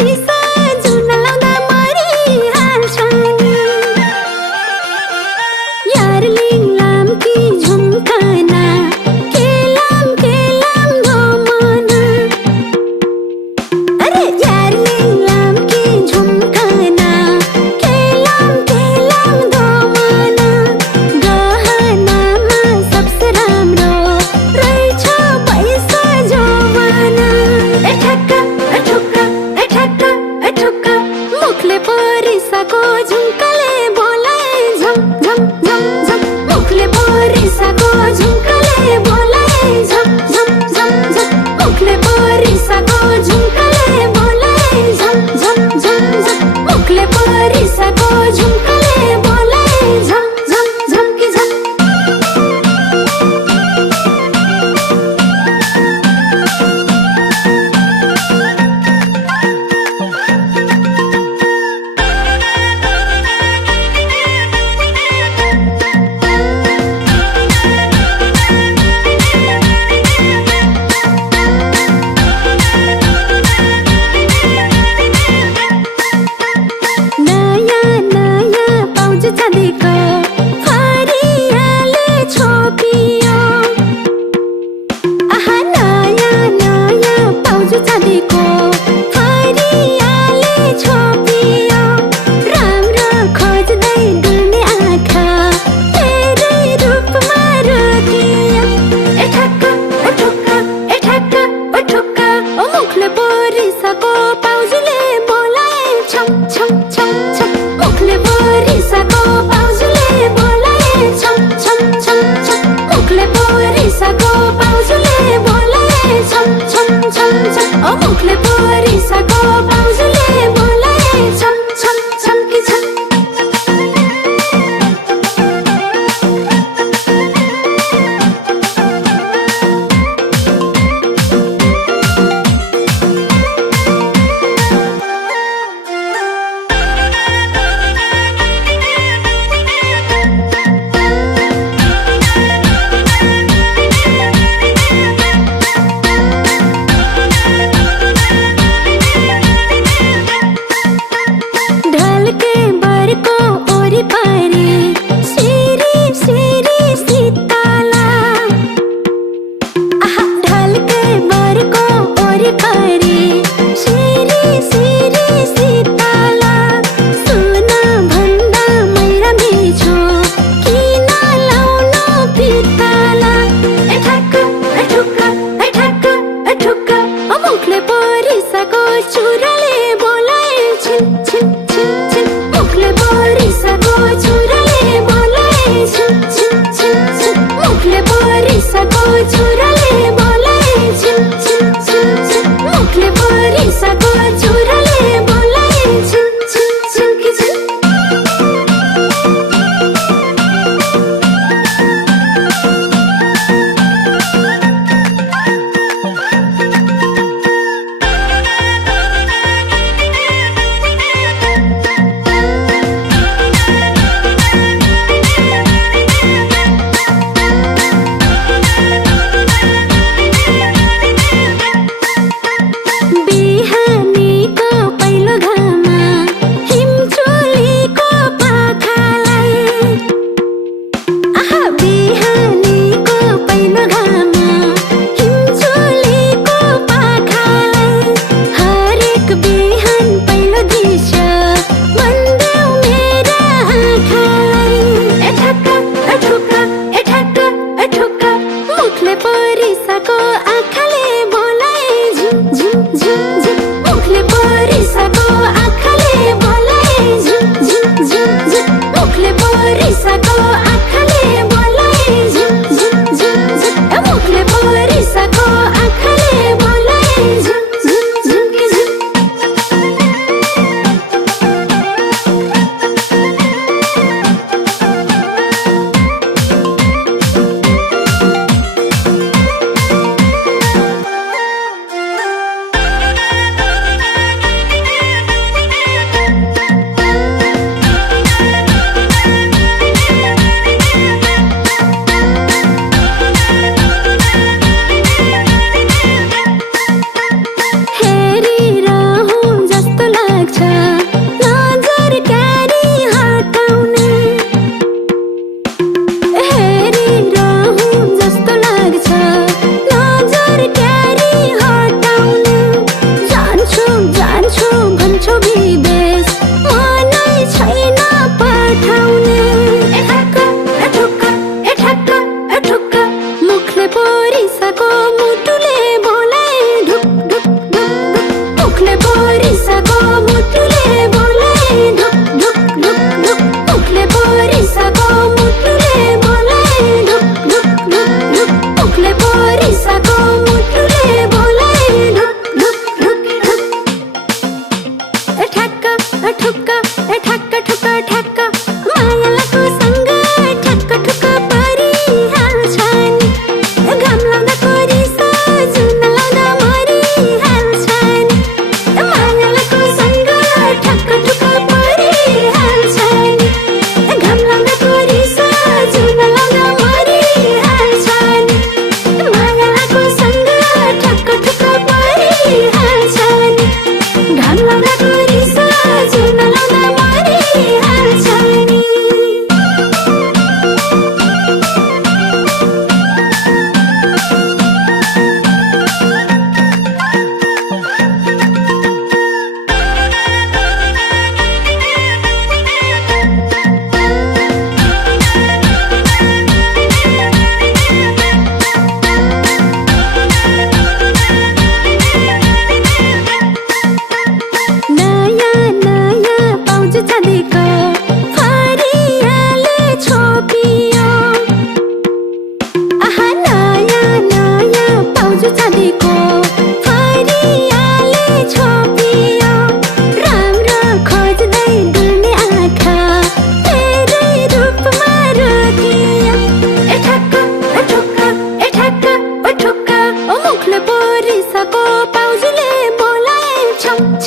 रिसा जुन लाउँदा मरिहाल्छ नि यार लिङलाम कि झुम्काना केलाम धोमना अरे यार लिङलाम कि झुम्काना केलाम धोमना गहनामा सबसे राम्रो रहेछ पैसा जमाना ए ठक्का ए ठुक्का ए ठक्का ए ठुक्का मुखले परिसाको झुम्काले बोलाए झम झम झम झम मुखले परिसाको झुम्काले बोलाए झम झम झम झम मुखले परिसाको झुम्काले बोलाए झम झम झम झम मुखले परिसाको झुम्काले बोलाए झम झम झम कि झम नयाँ नयाँ पाउज चाँदीको हरियाले छोपियो आहा नयाँ नयाँ पाउज चाँदीको हरियाले छोपियो राम्रो खोज्दै डुल्ने आँखा तेरै रूपमा रोकियो ए ठक्का ए ठुक्का ए ठक्का ए ठुक्का ओ मुखले परिसाको पाउजले बोलाए छम छम छम छम मुखले परिसाको पाउजले बोलाए छम छम छम छम मुखले परिसाको पाउजले बोलाए छम छम छम छम ओ मुखले परिसाको पाउजले बोलाए छम छम छम कि छम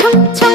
छम छम